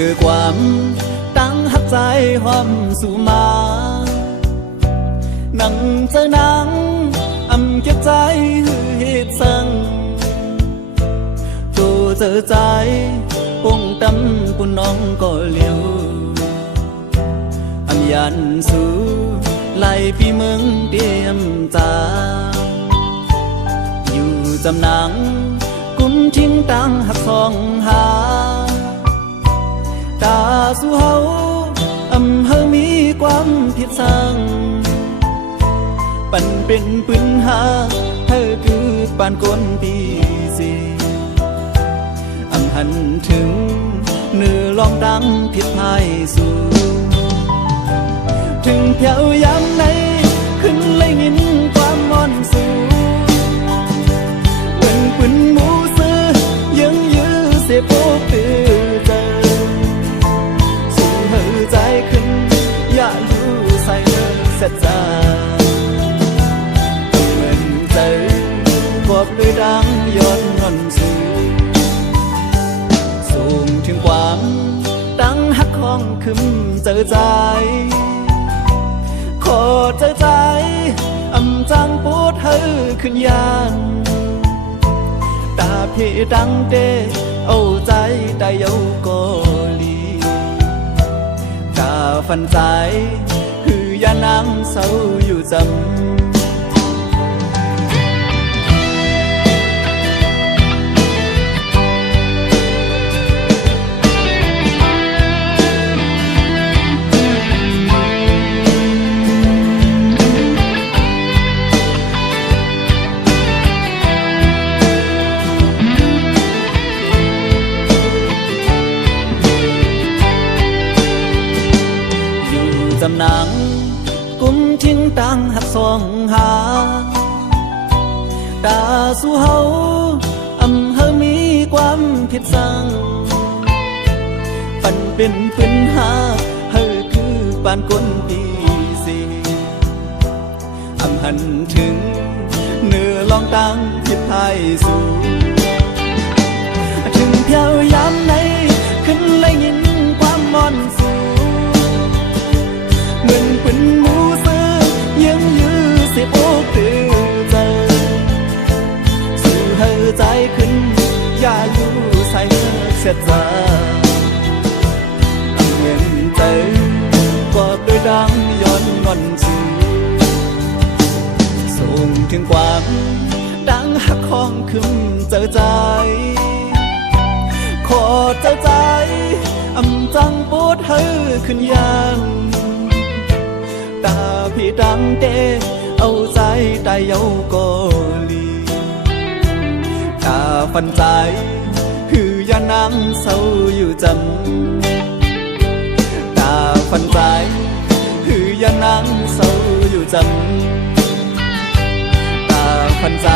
ด้วยความตั้งหักใจหอมสู่มานั่งเจอนังเก็บใจหือเหตุสังตัวเจอใจปงตำปุ่นน้องก็เลี้ยวยันสู่ไล่ปีเมืองเตรียมจาอยู่จำนังกุมทิ้งตั้งหักสองหาตาสู่เฮาเฮามีความผิดสังปันเป็นปืนหาเธอคือปานก้นปีสีหันถึงเนื้อลองดังผิดพายสู่ถึงเพียวยามไหนขึ้นเลยยินความมอนสูเหมือนปืนหมูซื้อยังยื้อเสียโป๊กตื่นเจอสู่เหือใจขึ้นอย่ารู้ใส่เงินเสร็จจ้าเหมือนเจอบวบด้วยดังย้อนนอนสูสูงถึงความตั้งหักของขึ้นเจอใจขอเจอใจจังปูดเธอขึ้นยานตาพี่ดังเดเอาใจได้เยาโกลีกาฟันใจคือยานังเศร้าอยู่จำจำนังกุมทิ้งตั้งหักสองหาตาสู่เฮาเฮามีความผิดสังปันเป็นปืนหาเฮาคือปานก้นปีสีหันถึงเนื้อลองตั้งผิดพายสู่ถึงเพียวยามไหนขึ้นเลยยินความมอนสู่เหมือนปืนหมูซื้อยังยื้อเสียโป๊กตื่นเจอสู่เธอใจขึ้นอย่าอยู่ใส่เสียใจเหมือนเจอกอดด้วยดังย้อนงอนสู่ส่งถึงความดังหักของขึ้นเจอใจขอเจอใจจังปูดเธอขึ้นยันตาพี่ดังเดเอาใจได้เยาโกลีตาฟันใจคือยานังเศร้าอยู่จำตาฟันใจคือยานังเศร้าอยู่จำตาฟันใจ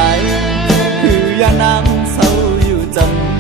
คือยานังเศร้าอยู่จำ